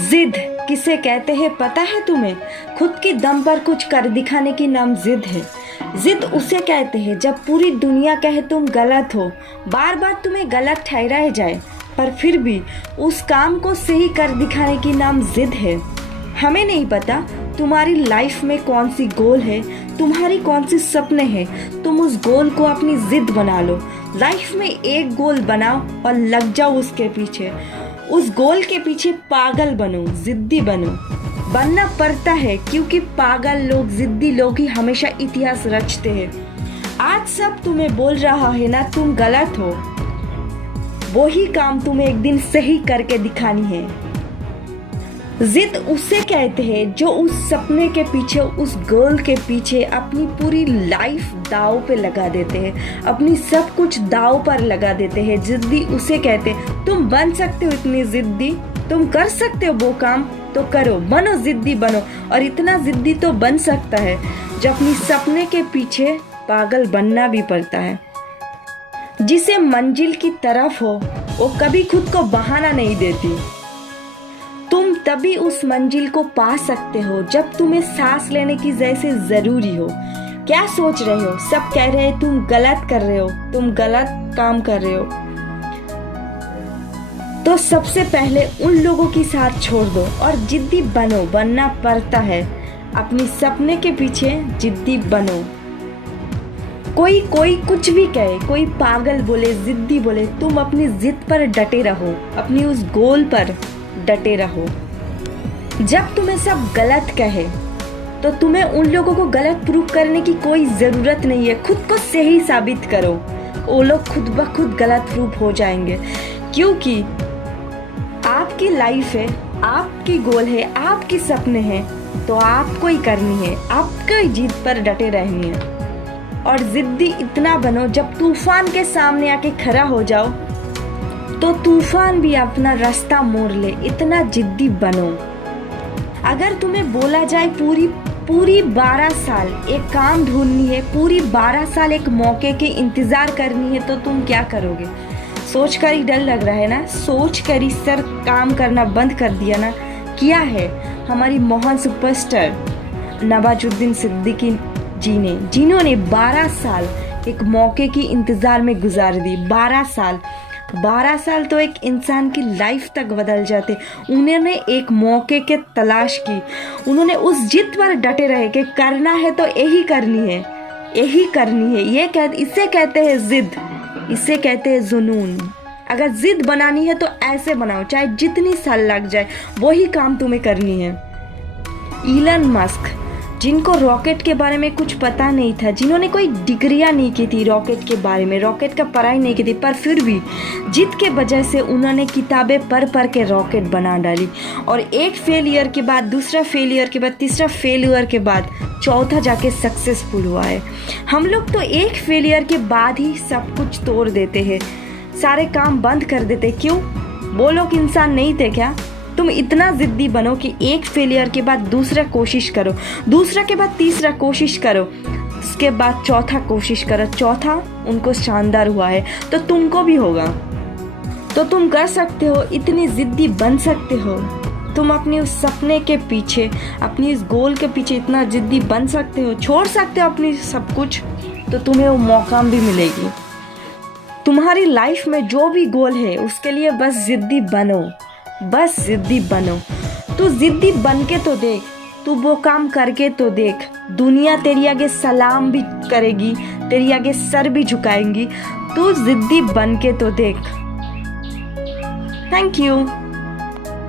जिद किसे कहते हैं पता है तुम्हें? खुद की दम पर कुछ कर दिखाने की नाम जिद है। जिद उसे कहते हैं जब पूरी दुनिया कहे तुम गलत हो, बार बार तुम्हें गलत ठहराया जाए, पर फिर भी उस काम को सही कर दिखाने की नाम जिद है। हमें नहीं पता तुम्हारी लाइफ में कौन सी गोल है, तुम्हारी कौन सी सपने हैं, तुम उस गोल को अपनी जिद बना लो। लाइफ में एक गोल बनाओ और लग जाओ उसके पीछे। उस गोल के पीछे पागल बनो, जिद्दी बनो। बनना पड़ता है क्योंकि पागल लोग, जिद्दी लोग ही हमेशा इतिहास रचते हैं। आज सब तुम्हें बोल रहा है ना तुम गलत हो, वही काम तुम्हें एक दिन सही करके दिखानी है। जिद उसे कहते हैं जो उस सपने के पीछे, उस गोल के पीछे अपनी पूरी लाइफ दाव पे लगा देते हैं, अपनी सब कुछ दाव पर लगा देते हैं। जिद्दी उसे कहते हैं। तुम बन सकते हो इतनी जिद्दी, तुम कर सकते हो वो काम तो करो, बनो जिद्दी बनो। और इतना जिद्दी तो बन सकता है जो अपनी सपने के पीछे पागल बनना भी पड़ता है। जिसे मंजिल की तरफ हो वो कभी खुद को बहाना नहीं देती। तुम तभी उस मंजिल को पा सकते हो जब तुम्हें सांस लेने की जैसे जरूरी हो। क्या सोच रहे हो? सब कह रहे हैं तुम गलत कर रहे हो, तुम गलत काम कर रहे हो, तो सबसे पहले उन लोगों की साथ छोड़ दो और जिद्दी बनो। बनना पड़ता है, अपनी सपने के पीछे जिद्दी बनो। कोई कुछ भी कहे, कोई पागल बोले, जिद्दी बोले, तुम अपनी जिद पर डटे रहो, अपनी उस गोल पर डटे रहो। जब तुम्हें सब गलत कहे तो तुम्हें उन लोगों को गलत प्रूव करने की कोई जरूरत नहीं है। खुद को सही साबित करो, वो लोग खुद ब खुद गलत प्रूव हो जाएंगे। क्योंकि आपकी लाइफ है, आपकी गोल है, आपके सपने हैं, तो आपको ही करनी है, आपको ही जीत पर डटे रहनी है। और जिद्दी इतना बनो जब तूफान के सामने आके खड़ा हो जाओ तो तूफान भी अपना रास्ता मोड़ ले। इतना जिद्दी बनो। अगर तुम्हें बोला जाए पूरी 12 साल एक काम ढूंढनी है, पूरी 12 साल एक मौके के इंतजार करनी है, तो तुम क्या करोगे? सोच कर ही डर लग रहा है ना? सोच कर ही सर काम करना बंद कर दिया ना? किया है हमारी महान सुपरस्टार नवाजुद्दीन सिद्दीकी जी ने, जिन्होंने 12 साल एक मौके की इंतजार में गुजार दी। 12 साल तो एक इंसान की लाइफ तक बदल जाते। उन्होंने एक मौके के तलाश की, उन्होंने उस जिद पर डटे रहे कि करना है तो यही करनी है, यही करनी है। इसे कहते हैं जिद, इसे कहते हैं जुनून। अगर जिद बनानी है तो ऐसे बनाओ, चाहे जितनी साल लग जाए, वही काम तुम्हें करनी है। इलन मस्क, जिनको रॉकेट के बारे में कुछ पता नहीं था, जिन्होंने कोई डिग्रियां नहीं की थी रॉकेट के बारे में, रॉकेट का पढ़ाई नहीं की थी, पर फिर भी जिद के वजह से उन्होंने किताबें पढ़ के रॉकेट बना डाली। और एक फेलियर के बाद, दूसरा फेलियर के बाद, तीसरा फेलियर के बाद, चौथा जाके सक्सेसफुल हुआ है। हम लोग तो एक फेलियर के बाद ही सब कुछ तोड़ देते हैं, सारे काम बंद कर देते। क्यों? वो लोग इंसान नहीं थे क्या? तुम इतना जिद्दी बनो कि एक फेलियर के बाद दूसरा कोशिश करो, दूसरा के बाद तीसरा कोशिश करो, उसके बाद चौथा कोशिश करो, चौथा उनको शानदार हुआ है तो तुमको भी होगा। तो तुम कर सकते हो, इतनी जिद्दी बन सकते हो। तुम अपने उस सपने के पीछे, अपनी इस गोल के पीछे इतना जिद्दी बन सकते हो, छोड़ सकते हो अपनी सब कुछ, तो तुम्हें वो मौका भी मिलेगी। तुम्हारी लाइफ में जो भी गोल है उसके लिए बस जिद्दी बनो, बस जिद्दी बनो। तू जिद्दी बन के तो देख, तू वो काम करके तो देख। दुनिया तेरी आगे सलाम भी करेगी, तेरी आगे सर भी झुकाएंगी। तू जिद्दी बन के तो देख। Thank you.